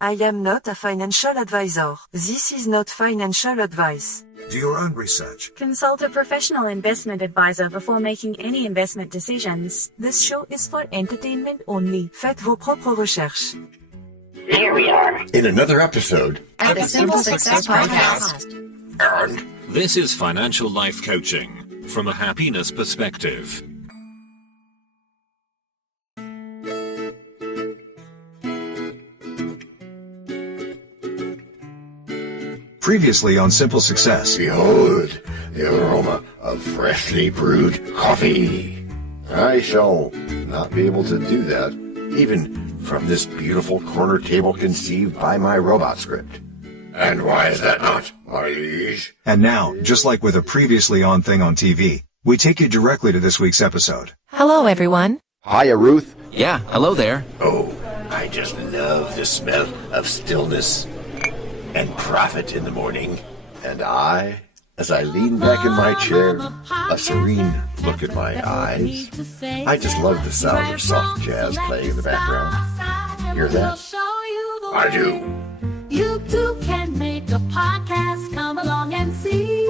I am not a financial advisor. This is not financial advice. Do your own research. Consult a professional investment advisor before making any investment decisions. This show is for entertainment only. Faites vos propres recherches. Here we are in another episode at the Simple Success Podcast. And this is financial life coaching from a happiness perspective. Previously on Simple Success. Behold the aroma of freshly brewed coffee. I shall not be able to do that, even from this beautiful corner table conceived by my robot script. And why is that not, my liege? And now, just like with a previously on thing on TV, we take you directly to this week's episode. Hello, everyone. Hiya, Ruth. Yeah, hello there. Oh, I just love the smell of stillness and profit in the morning. And I, as I lean back in my chair, a serene look in my eyes, I just love the sound of soft jazz playing in the background. Hear that? I do. You too can make a podcast. Come along and see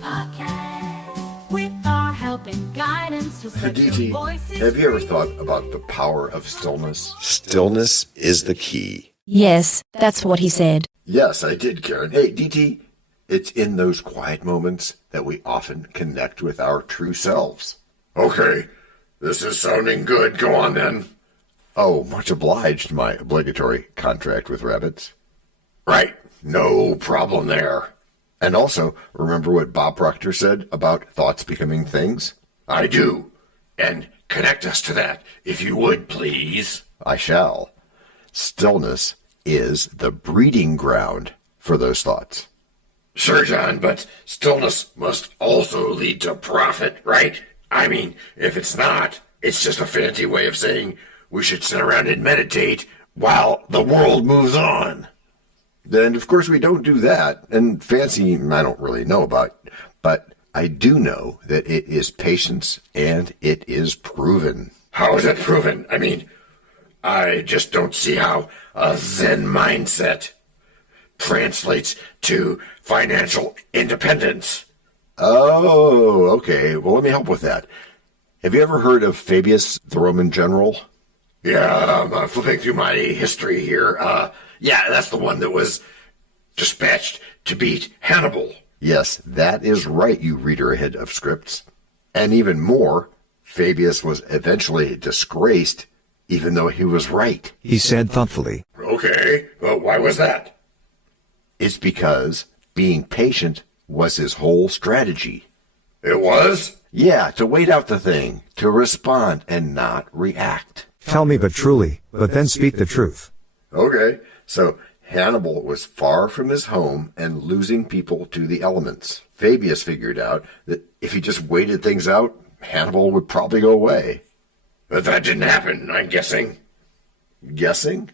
podcast with our help and guidance to set your DT, voices have you ever free. thought about the power of stillness? Stillness is the key. Yes, that's what he said. Yes, I did, Karen. Hey, DT, it's in those quiet moments that we often connect with our true selves. Okay, this is sounding good. Go on, then. Oh, much obliged, my obligatory contract with rabbits. Right, no problem there. And also, remember what Bob Proctor said about thoughts becoming things? I do. And connect us to that, if you would, please. I shall. Stillness is the breeding ground for those thoughts. Sure, John, but stillness must also lead to profit, right? I mean, if it's not, it's just a fancy way of saying we should sit around and meditate while the world moves on. And of course we don't do that, and fancy I don't really know about, but I do know that it is patience and it is proven. How is it proven? I mean, I just don't see how a Zen mindset translates to financial independence. Oh, okay. Well, let me help with that. Have you ever heard of Fabius, the Roman general? Yeah, I'm flipping through my history here. Yeah, that's the one that was dispatched to beat Hannibal. Yes, that is right, you reader ahead of scripts. And even more, Fabius was eventually disgraced, even though he was right. He said thoughtfully. Okay, well, why was that? It's because being patient was his whole strategy. It was? Yeah, to wait out the thing, to respond and not react. Tell me but truly, but then speak the truth. Okay, so Hannibal was far from his home and losing people to the elements. Fabius figured out that if he just waited things out, Hannibal would probably go away. But that didn't happen, I'm guessing. Guessing?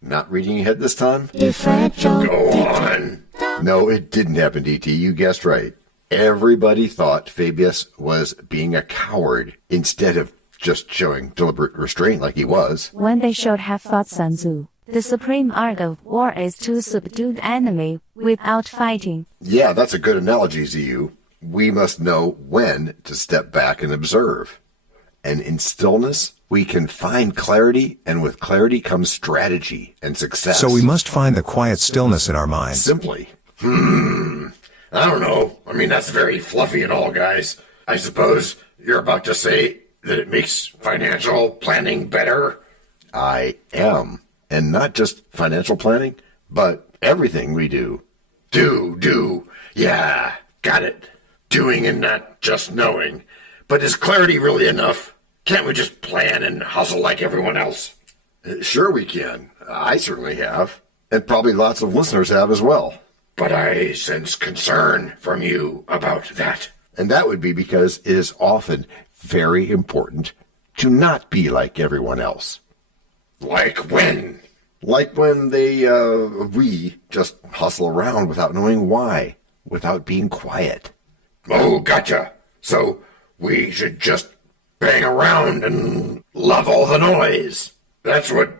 Not reading ahead this time? Go on. No, it didn't happen, DT. You guessed right. Everybody thought Fabius was being a coward instead of just showing deliberate restraint like he was. When they should have thought Sun Tzu, the supreme art of war is to subdue the enemy without fighting. Yeah, that's a good analogy, ZU. We must know when to step back and observe. And in stillness, we can find clarity, and with clarity comes strategy and success. So we must find the quiet stillness in our minds. Simply. I don't know. I mean, that's very fluffy and all, guys. I suppose you're about to say that it makes financial planning better? I am. And not just financial planning, but everything we do. Do. Yeah, got it. Doing and not just knowing. But is clarity really enough? Can't we just plan and hustle like everyone else? Sure we can. I certainly have. And probably lots of listeners have as well. But I sense concern from you about that. And that would be because it is often very important to not be like everyone else. Like when? Like when we just hustle around without knowing why, without being quiet. Oh, gotcha. So we should just bang around and love all the noise. That's what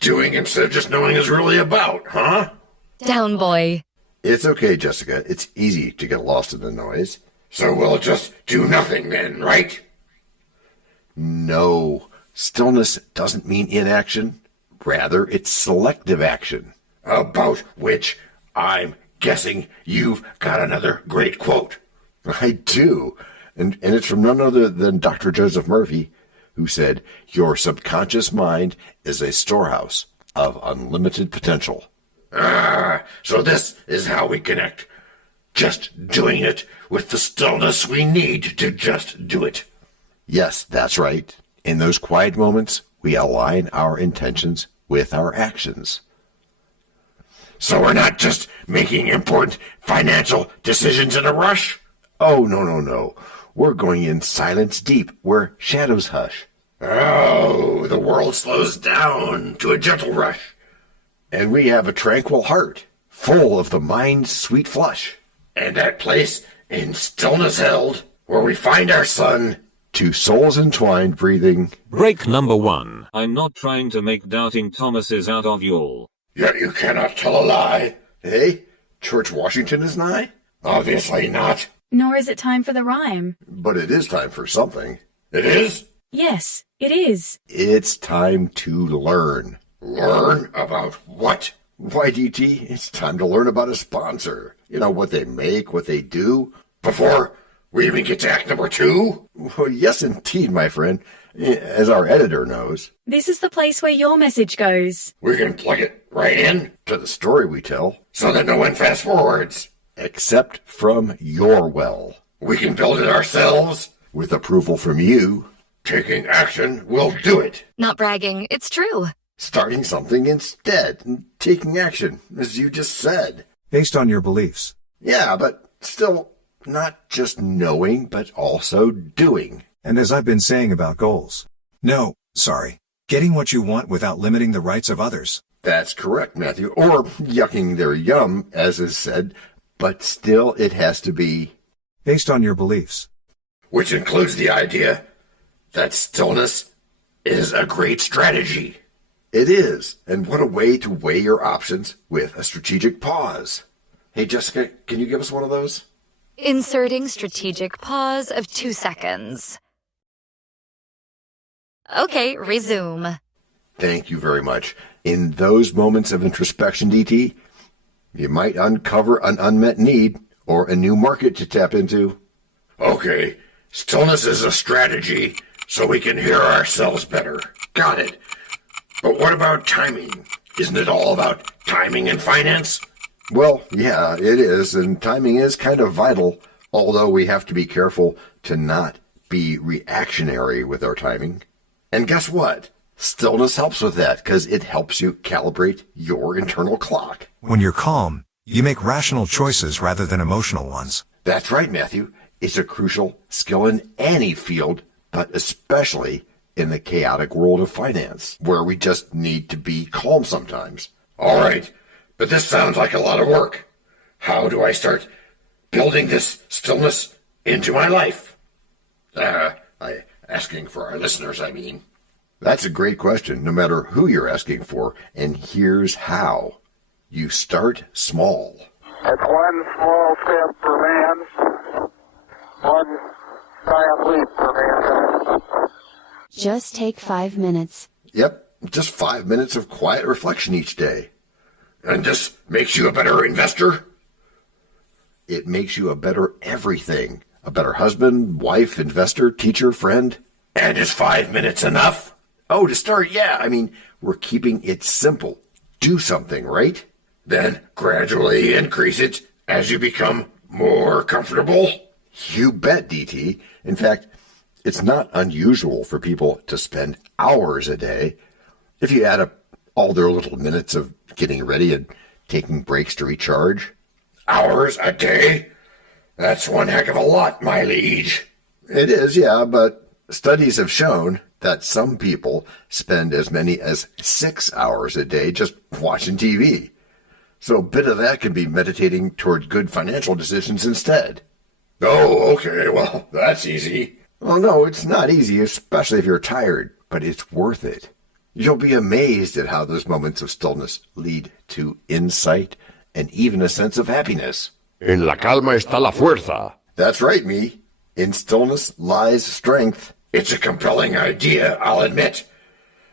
doing instead of just knowing is really about, huh? Down, boy. It's okay, Jessica. It's easy to get lost in the noise. So we'll just do nothing then, right? No, stillness doesn't mean inaction. Rather, it's selective action. About which I'm guessing you've got another great quote. I do. And it's from none other than Dr. Joseph Murphy, who said, "Your subconscious mind is a storehouse of unlimited potential." So this is how we connect. Just doing it with the stillness we need to just do it. Yes, that's right. In those quiet moments, we align our intentions with our actions. So we're not just making important financial decisions in a rush? Oh, no. We're going in silence deep, where shadows hush. Oh, the world slows down to a gentle rush. And we have a tranquil heart, full of the mind's sweet flush. And that place in stillness held, where we find our sun. Two souls entwined, breathing. Break number 1. I'm not trying to make doubting Thomases out of y'all. Yet you cannot tell a lie. Hey, George Washington is nigh? Obviously not. Nor is it time for the rhyme. But it is time for something. It is? Yes, it is. It's time to learn. Learn about what? Why, DT, it's time to learn about a sponsor. You know, what they make, what they do. Before we even get to act number 2? Well, yes, indeed, my friend. As our editor knows. This is the place where your message goes. We can plug it right in To the story we tell. so that no one fast forwards. Except from your well. We can build it ourselves. With approval from you. Taking action will do it. Not bragging, it's true. Starting something instead. And taking action, as you just said. Based on your beliefs. Yeah, but still not just knowing, but also doing. And as I've been saying about goals. No, sorry. Getting what you want without limiting the rights of others. That's correct, Matthew. Or yucking their yum, as is said. But still, it has to be based on your beliefs. Which includes the idea that stillness is a great strategy. It is. And what a way to weigh your options with a strategic pause. Hey, Jessica, can you give us one of those? Inserting strategic pause of 2 seconds. Okay, resume. Thank you very much. In those moments of introspection, DT, you might uncover an unmet need or a new market to tap into. Okay, stillness is a strategy so we can hear ourselves better. Got it. But what about timing? Isn't it all about timing and finance? Well, yeah, it is, and timing is kind of vital, although we have to be careful to not be reactionary with our timing. And guess what? Stillness helps with that, because it helps you calibrate your internal clock. When you're calm, you make rational choices rather than emotional ones. That's right, Matthew. It's a crucial skill in any field, but especially in the chaotic world of finance, where we just need to be calm sometimes. All right, but this sounds like a lot of work. How do I start building this stillness into my life? Asking for our listeners, I mean. That's a great question, no matter who you're asking for, and here's how. You start small. It's one small step for man, one giant leap for mankind. Just take 5 minutes. Yep, just 5 minutes of quiet reflection each day. And this makes you a better investor? It makes you a better everything. A better husband, wife, investor, teacher, friend. And is 5 minutes enough? Oh, to start, yeah. I mean, we're keeping it simple. Do something, right? Then gradually increase it as you become more comfortable? You bet, DT. In fact, it's not unusual for people to spend hours a day. If you add up all their little minutes of getting ready and taking breaks to recharge. Hours a day? That's one heck of a lot, my liege. It is, yeah, but studies have shown that some people spend as many as 6 hours a day just watching TV. So a bit of that can be meditating toward good financial decisions instead. Oh, okay, well, that's easy. Well, no, it's not easy, especially if you're tired, but it's worth it. You'll be amazed at how those moments of stillness lead to insight and even a sense of happiness. En la calma está la fuerza. That's right, me. In stillness lies strength. It's a compelling idea, I'll admit.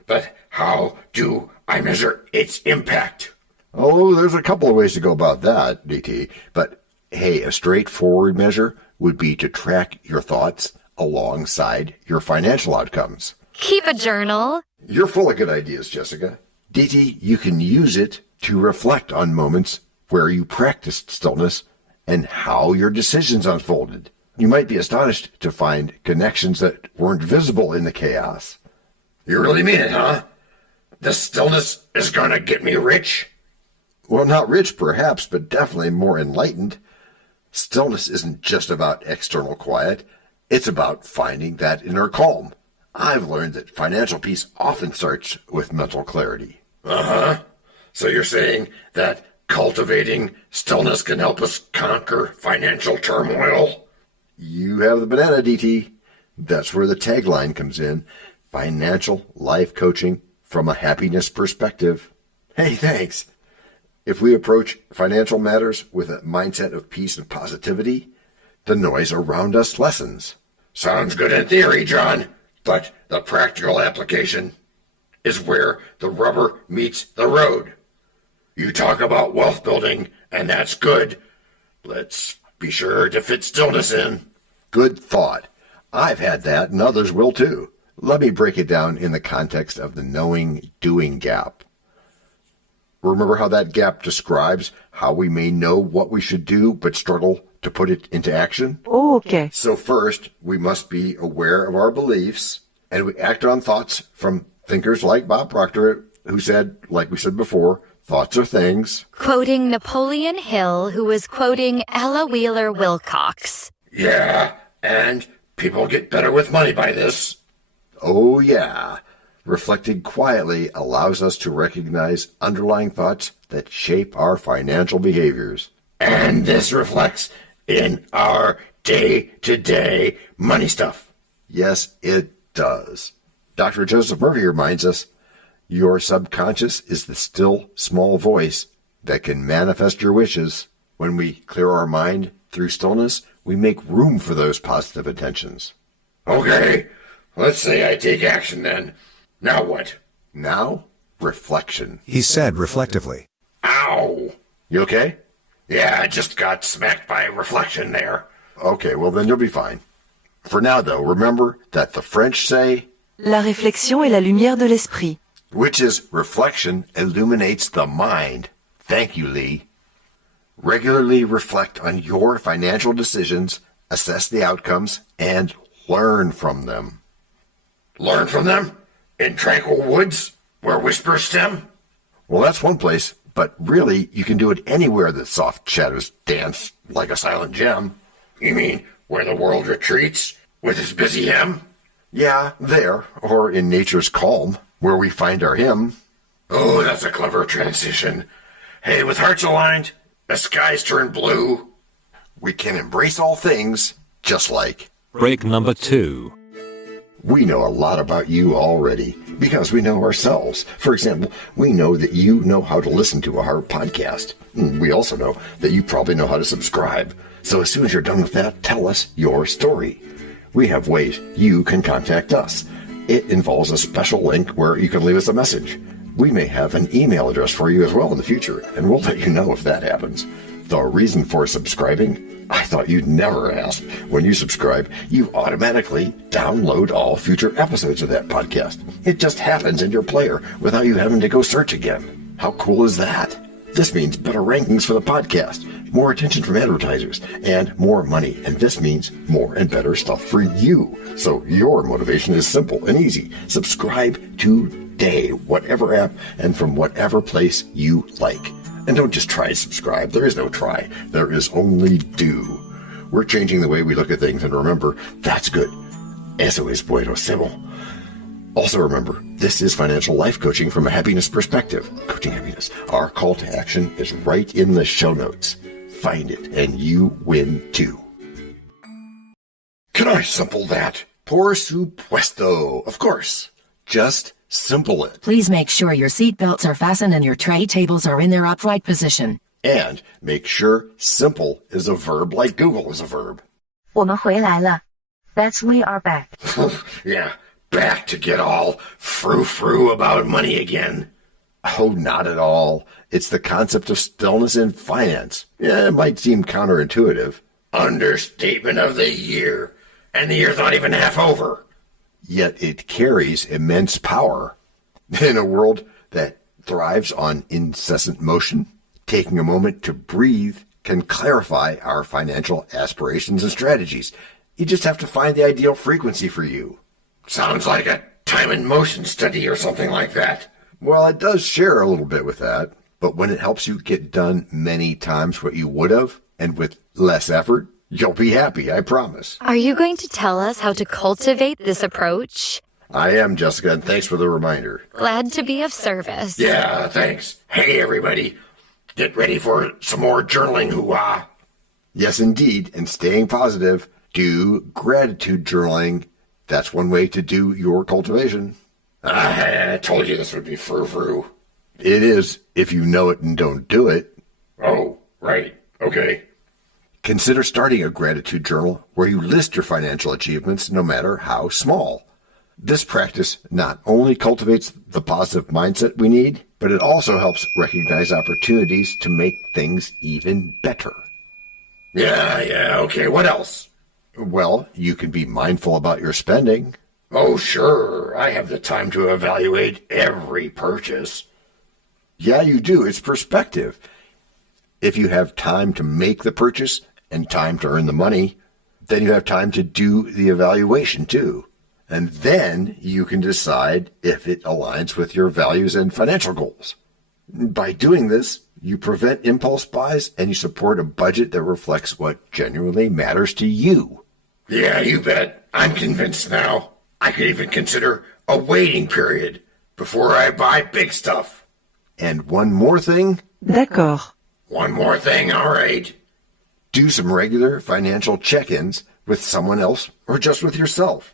But how do I measure its impact? Oh, there's a couple of ways to go about that, DT. But hey, a straightforward measure would be to track your thoughts alongside your financial outcomes. Keep a journal. You're full of good ideas, Jessica. DT, you can use it to reflect on moments where you practiced stillness and how your decisions unfolded. You might be astonished to find connections that weren't visible in the chaos. You really mean it, huh? The stillness is gonna get me rich? Well, not rich perhaps, but definitely more enlightened. Stillness isn't just about external quiet. It's about finding that inner calm. I've learned that financial peace often starts with mental clarity. Uh-huh. So you're saying that cultivating stillness can help us conquer financial turmoil? You have the banana, DT. That's where the tagline comes in. Financial life coaching from a happiness perspective. Hey, thanks. If we approach financial matters with a mindset of peace and positivity, the noise around us lessens. Sounds good in theory, John, but the practical application is where the rubber meets the road. You talk about wealth building, and that's good. Let's be sure to fit stillness in. Good thought. I've had that, and others will too. Let me break it down in the context of the knowing-doing gap. Remember how that gap describes how we may know what we should do but struggle to put it into action? Okay. So first, we must be aware of our beliefs, and we act on thoughts from thinkers like Bob Proctor, who said, like we said before, thoughts are things. Quoting Napoleon Hill, who was quoting Ella Wheeler Wilcox. Yeah, and people get better with money by this. Oh, yeah. Reflecting quietly allows us to recognize underlying thoughts that shape our financial behaviors. And this reflects in our day-to-day money stuff. Yes, it does. Dr. Joseph Murphy reminds us, your subconscious is the still, small voice that can manifest your wishes. When we clear our mind through stillness, we make room for those positive intentions. Okay, let's say I take action then. Now what? Now, reflection. He said reflectively. Ow! You okay? Yeah, I just got smacked by reflection there. Okay, well then you'll be fine. For now though, remember that the French say, La réflexion est la lumière de l'esprit. Which is reflection illuminates the mind. Thank you, Lee. Regularly reflect on your financial decisions, assess the outcomes, and learn from them. Learn from them? In tranquil woods, where whispers stem? Well, that's one place, but really, you can do it anywhere that soft shadows dance like a silent gem. You mean where the world retreats with its busy hem? Yeah, there, or in nature's calm, where we find our hymn. Oh, that's a clever transition. Hey, with hearts aligned, the skies turn blue. We can embrace all things, just like... Break number 2. We know a lot about you already, because we know ourselves. For example, we know that you know how to listen to our podcast. We also know that you probably know how to subscribe. So as soon as you're done with that, tell us your story. We have ways you can contact us. It involves a special link where you can leave us a message. We may have an email address for you as well in the future, and we'll let you know if that happens. The reason for subscribing? I thought you'd never ask. When you subscribe, you automatically download all future episodes of that podcast. It just happens in your player without you having to go search again. How cool is that? This means better rankings for the podcast, more attention from advertisers, and more money. And this means more and better stuff for you. So your motivation is simple and easy. Subscribe today, whatever app and from whatever place you like. And don't just try to subscribe. There is no try. There is only do. We're changing the way we look at things, and remember, that's good. Eso es bueno, Sybil. Also remember, this is financial life coaching from a happiness perspective. Coaching happiness. Our call to action is right in the show notes. Find it, and you win too. Can I sample that? Por supuesto. Of course. Just simple it. Please make sure your seatbelts are fastened and your tray tables are in their upright position. And make sure simple is a verb like Google is a verb. 我们回来了. That's we are back. Yeah, back to get all frou-frou about money again. Oh, not at all. It's the concept of stillness in finance. Yeah, it might seem counterintuitive. Understatement of the year. And the year's not even half over. Yet it carries immense power. In a world that thrives on incessant motion, taking a moment to breathe can clarify our financial aspirations and strategies. You just have to find the ideal frequency for you. Sounds like a time and motion study or something like that. Well, it does share a little bit with that, but when it helps you get done many times what you would have, and with less effort, you'll be happy, I promise. Are you going to tell us how to cultivate this approach? I am, Jessica, and thanks for the reminder. Glad to be of service. Yeah, thanks. Hey, everybody. Get ready for some more journaling, hoo-ah. Yes, indeed, and staying positive. Do gratitude journaling. That's one way to do your cultivation. I told you this would be frou-frou. It is, if you know it and don't do it. Oh, right. Okay. Consider starting a gratitude journal where you list your financial achievements, no matter how small. This practice not only cultivates the positive mindset we need, but it also helps recognize opportunities to make things even better. Yeah, okay. What else? Well, you can be mindful about your spending. Oh, sure. I have the time to evaluate every purchase. Yeah, you do. It's perspective. If you have time to make the purchase and time to earn the money, then you have time to do the evaluation too. And then you can decide if it aligns with your values and financial goals. By doing this, you prevent impulse buys and you support a budget that reflects what genuinely matters to you. Yeah, you bet. I'm convinced now. I could even consider a waiting period before I buy big stuff. And one more thing. D'accord. One more thing, all right. Do some regular financial check-ins with someone else or just with yourself.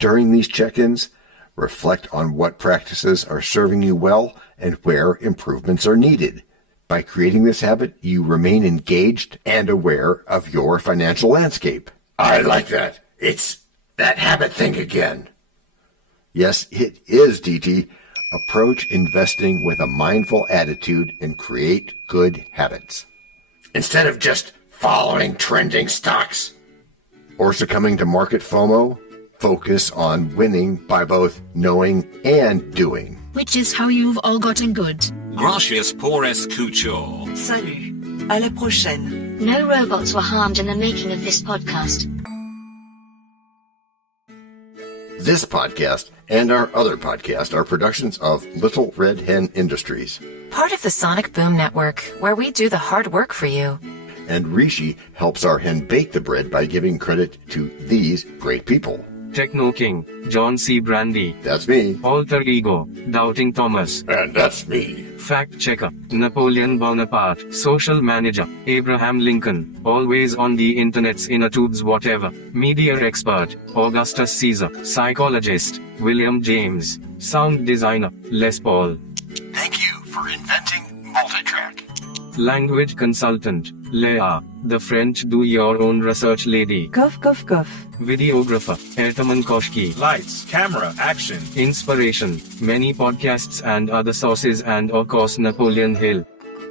During these check-ins, reflect on what practices are serving you well and where improvements are needed. By creating this habit, you remain engaged and aware of your financial landscape. I like that. It's that habit thing again. Yes, it is, DT. Approach investing with a mindful attitude and create good habits. Instead of just following trending stocks. Or succumbing to market FOMO, focus on winning by both knowing and doing. Which is how you've all gotten good. Gracias por escuchar. Salut. À la prochaine. No robots were harmed in the making of this podcast. This podcast and our other podcast are productions of Little Red Hen Industries. Part of the Sonic Boom Network, where we do the hard work for you. And Rishi helps our hen bake the bread by giving credit to these great people. Techno King, John Brandy. That's me. Alter Ego, Doubting Thomas. And that's me. Fact Checker, Napoleon Bonaparte. Social Manager, Abraham Lincoln. Always on the internet's inner tubes whatever. Media Expert, Augustus Caesar. Psychologist, William James. Sound Designer, Les Paul. Thank you for inventing multitrack. Language Consultant, Leah, the French do-your-own research lady. Cough, cough, cough. Videographer, Ertaman Koshki. Lights, camera, action. Inspiration, many podcasts and other sources and of course Napoleon Hill.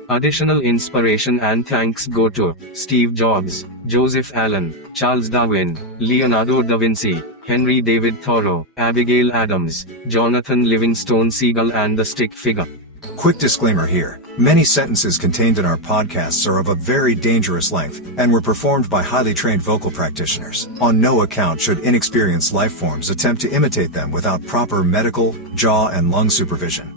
Additional inspiration and thanks go to Steve Jobs, Joseph Allen, Charles Darwin, Leonardo da Vinci, Henry David Thoreau, Abigail Adams, Jonathan Livingstone Seagull and the Stick Figure. Quick disclaimer here. Many sentences contained in our podcasts are of a very dangerous length and were performed by highly trained vocal practitioners. On no account should inexperienced life forms attempt to imitate them without proper medical, jaw, and lung supervision.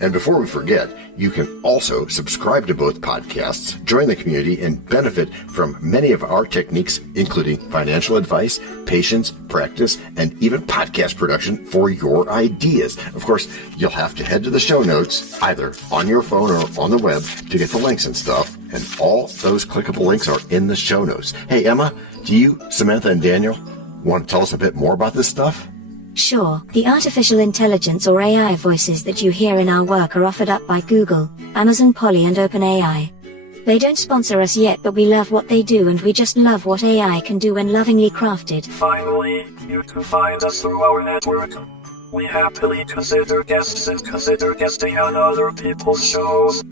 And before we forget, you can also subscribe to both podcasts, join the community, and benefit from many of our techniques, including financial advice, patience, practice, and even podcast production for your ideas. Of course, you'll have to head to the show notes, either on your phone or on the web, to get the links and stuff. And all those clickable links are in the show notes. Hey, Emma, do you, Samantha, and Daniel want to tell us a bit more about this stuff? Sure, the artificial intelligence or AI voices that you hear in our work are offered up by Google, Amazon Polly and OpenAI. They don't sponsor us yet, but we love what they do and we just love what AI can do when lovingly crafted. Finally, you can find us through our network. We happily consider guests and consider guesting on other people's shows.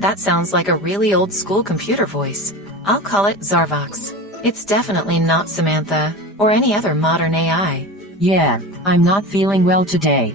That sounds like a really old school computer voice. I'll call it Zarvox. It's definitely not Samantha, or any other modern AI. Yeah, I'm not feeling well today.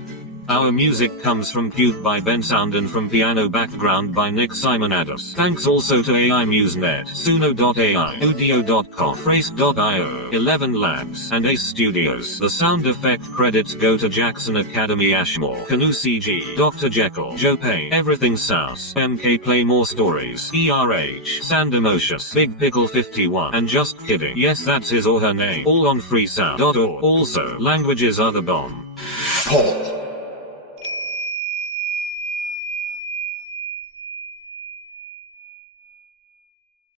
Our music comes from Cute by Ben Sound and from Piano Background by Nick Simonados. Thanks also to AI MuseNet, Suno.ai, Udio.com, Phrase.io, ElevenLabs, and Ace Studios. The sound effect credits go to Jackson Academy Ashmore, Canoe CG, Dr. Jekyll, Joe Payne, Everything South, MK Play More Stories, ERH, Sand Emotions, Big Pickle 51, and Just Kidding. Yes, that's his or her name. All on freesound.org. Also, languages are the bomb. Paul.